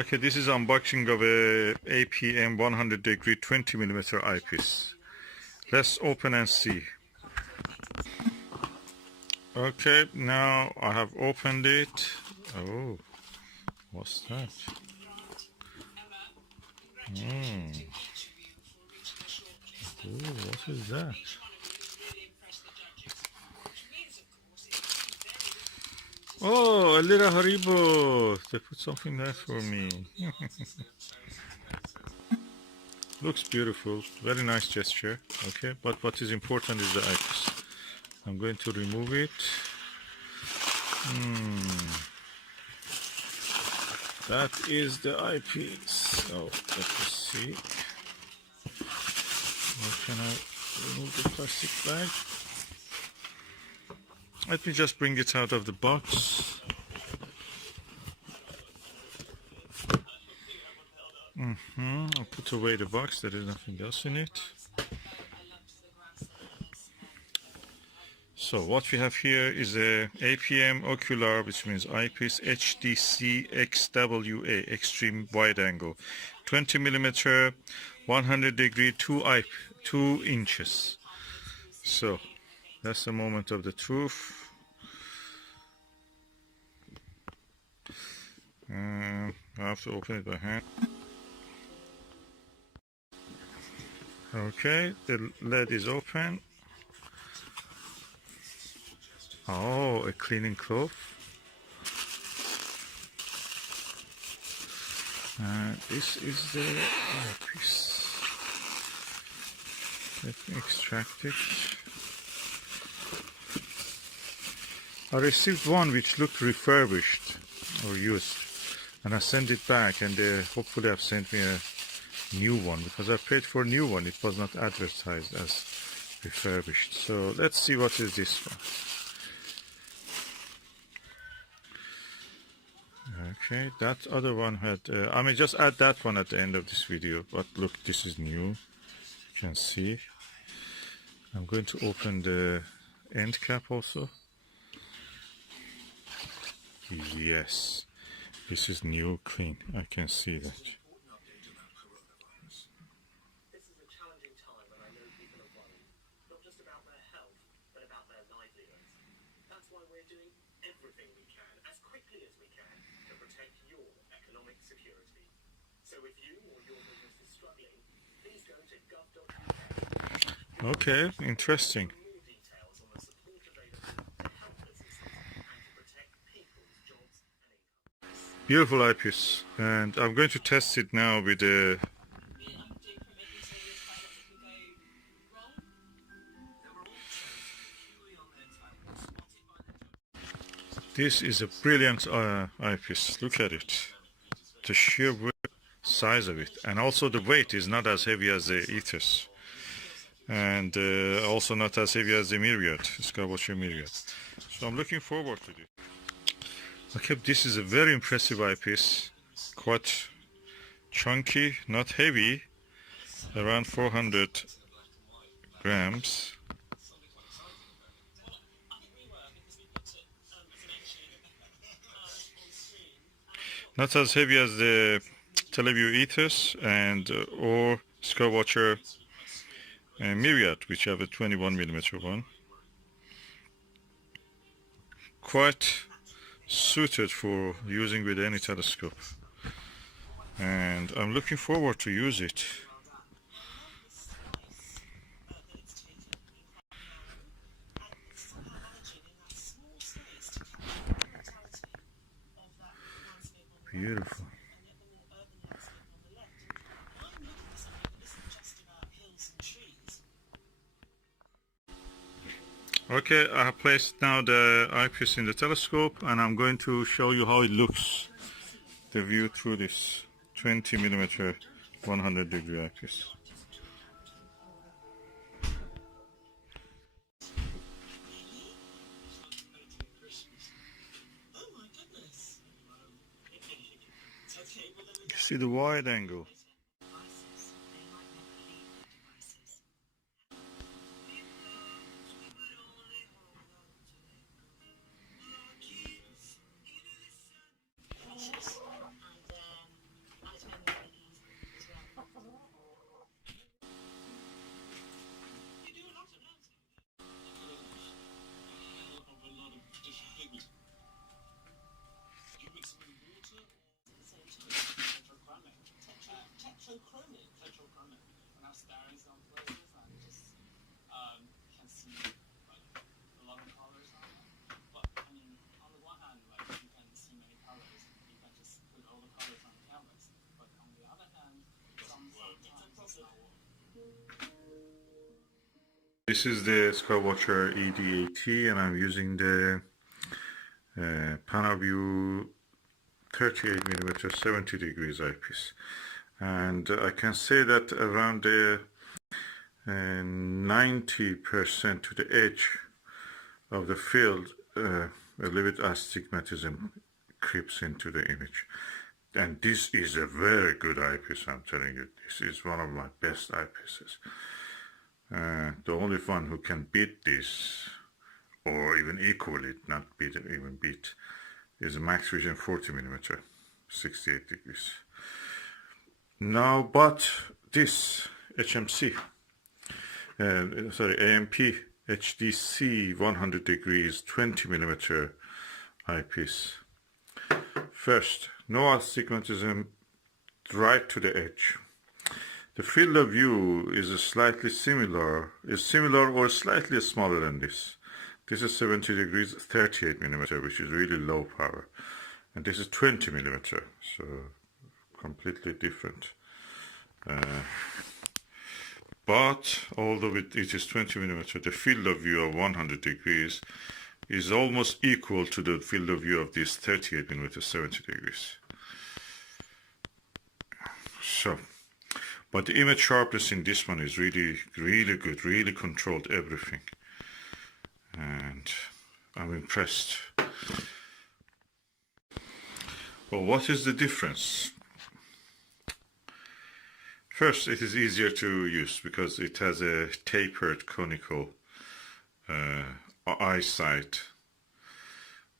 Okay, this is unboxing of a APM 100 degree 20mm eyepiece. Let's open and see. Okay, now I have opened it. Oh, what's that? Oh, what is that? Oh, a little Haribo. They put something there for me. Looks beautiful. Very nice gesture. Okay, but what is important is the eyepiece. I'm going to remove it. That is the eyepiece. Oh, let me see. How can I remove the plastic bag? Let me just bring it out of the box. I'll put away the box. There is nothing else in it. So what we have here is a APM ocular, which means eyepiece HDC XWA, extreme wide angle, 20mm, 100 degree, 2 inches. So that's the moment of the truth. I have to open it by hand. Okay, the lid is open. Oh, a cleaning cloth. This is the eyepiece. Let me extract it. I received one which looked refurbished or used, and I sent it back, and they hopefully have sent me a new one, because I paid for a new one. It was not advertised as refurbished. So let's see what is this one. Okay, that other one had, I may just add that one at the end of this video, but look, this is new, you can see. I'm going to open the end cap also. Yes, this is new, clean, I can see that. Okay, interesting. Beautiful eyepiece, and I'm going to test it now with the This is a brilliant eyepiece. Look at it. The sheer size of it, and also the weight is not as heavy as the ethers, and also not as heavy as the myriad, Skywatcher myriad. So I'm looking forward to this. Okay, this is a very impressive eyepiece, quite chunky, not heavy, around 400 grams. Not as heavy as the Teleview ethers and or Skywatcher myriad, which have a 21mm one. Quite suited for using with any telescope, and I'm looking forward to use it. Beautiful. Okay, I have placed now the eyepiece in the telescope, and I'm going to show you how it looks, the view through this 20mm 100 degree eyepiece. You see the wide angle. This is the Skywatcher ED80 and I'm using the PanaView 38mm 70 degrees eyepiece. And I can say that around the 90% to the edge of the field, a little bit astigmatism creeps into the image. And this is a very good eyepiece, I'm telling you. This is one of my best eyepieces. The only one who can beat this, or even equal it, not beat it, even beat, is a Max Vision 40mm, 68 degrees. Now, but this HMC, AMP HDC 100 degrees 20mm eyepiece. First, no astigmatism right to the edge. The field of view is slightly similar or slightly smaller than this. This is 70 degrees 38mm, which is really low power, and this is 20mm, so completely different. But although it is 20mm, the field of view of 100 degrees is almost equal to the field of view of this 38mm 70 degrees. So, but the image sharpness in this one is really good, really controlled everything. And I'm impressed. Well, what is the difference? First, it is easier to use because it has a tapered conical eye sight,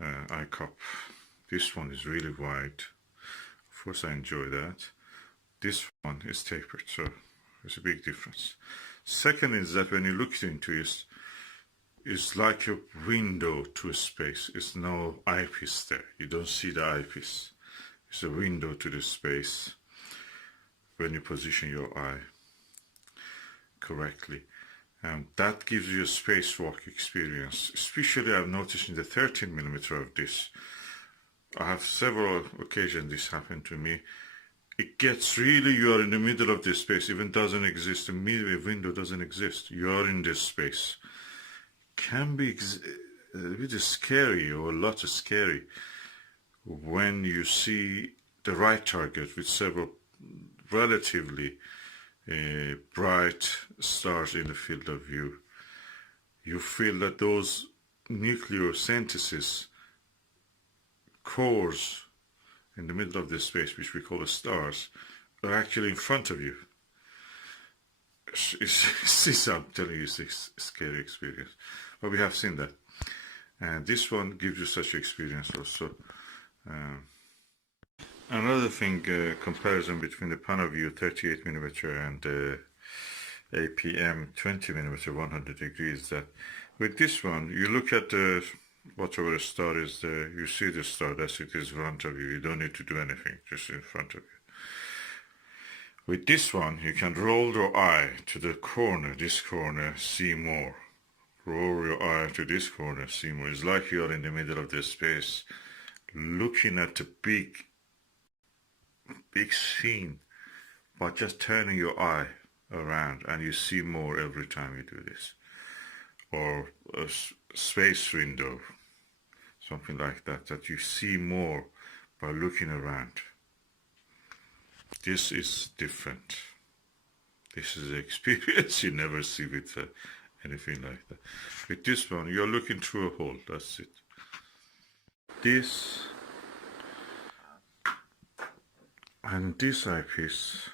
eye cup. This one is really wide. Of course, I enjoy that. This one is tapered, so there's a big difference. Second is that when you look into it, it's like a window to a space. It's no eyepiece there. You don't see the eyepiece. It's a window to the space when you position your eye correctly. That gives you a spacewalk experience. Especially I've noticed in the 13mm of this. I have several occasions this happened to me. It gets really, you are in the middle of this space, even doesn't exist, a window doesn't exist. You are in this space. Can be a bit scary, or a lot of scary, when you see the right target with several relatively bright stars in the field of view. You feel that those nucleosynthesis cores in the middle of this space, which we call the stars, are actually in front of you. I'm telling you, it's a scary experience. But we have seen that. And this one gives you such experience also. Another thing, comparison between the PanaView 38mm and the APM 20mm 100 degrees, that with this one, you look at the whatever the star is there, you see the star, that's it is in front of you. You don't need to do anything, just in front of you. With this one, you can roll your eye to the corner, this corner, see more. Roll your eye to this corner, see more. It's like you are in the middle of this space, looking at the big scene, but just turning your eye around and you see more every time you do this. Or a space window, something like that, that you see more by looking around. This is different. This is an experience you never see with anything like that. With this one, you're looking through a hole, that's it. This and this eyepiece,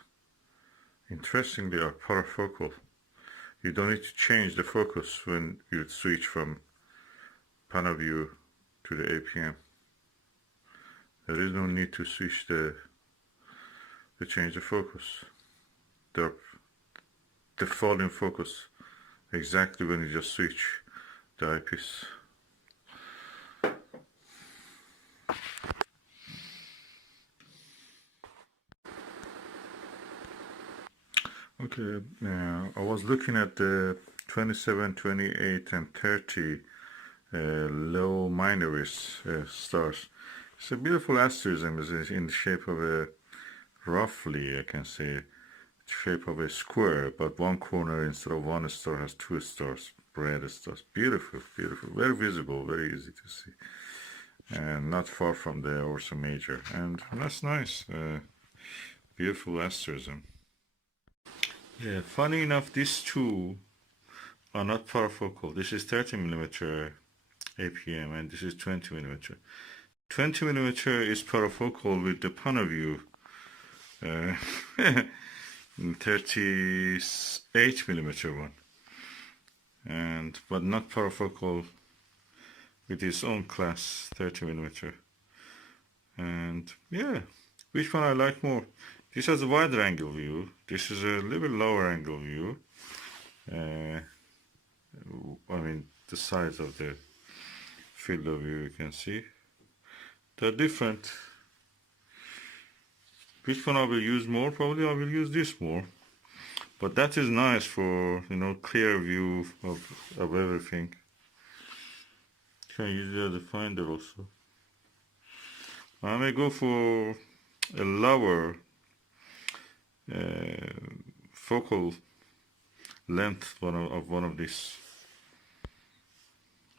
interestingly, are parafocal. You don't need to change the focus when you switch from PanaView to the APM. There is no need to switch to change the focus. They fall in focus exactly when you just switch the eyepiece. Okay, I was looking at the 27, 28 and 30 low Minoris stars. It's a beautiful asterism, is in the shape of a roughly, I can say, shape of a square, but one corner instead of one star has two stars, red stars. Beautiful, beautiful, very visible, very easy to see, and not far from the Ursa Major, and that's nice. Beautiful asterism. Yeah, funny enough, these two are not parafocal. This is 30mm APM, and this is 20mm. 20mm is parafocal with the Panaview 38mm one, and but not parafocal with its own class 30mm. And yeah, which one I like more? This has a wider angle view. This is a little bit lower angle view. I mean, the size of the field of view you can see. They're different. Which one I will use more? Probably I will use this more. But that is nice for, you know, clear view of everything. Can use the other finder also. I may go for a lower focal length of one of these,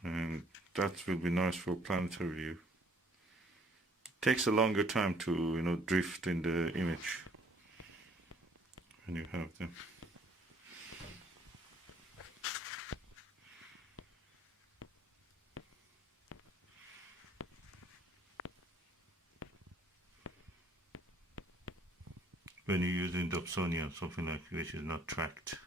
and that will be nice for planetary view. Takes a longer time to, you know, drift in the image when you have them. When you're using Dobsonian, something like which is not tracked.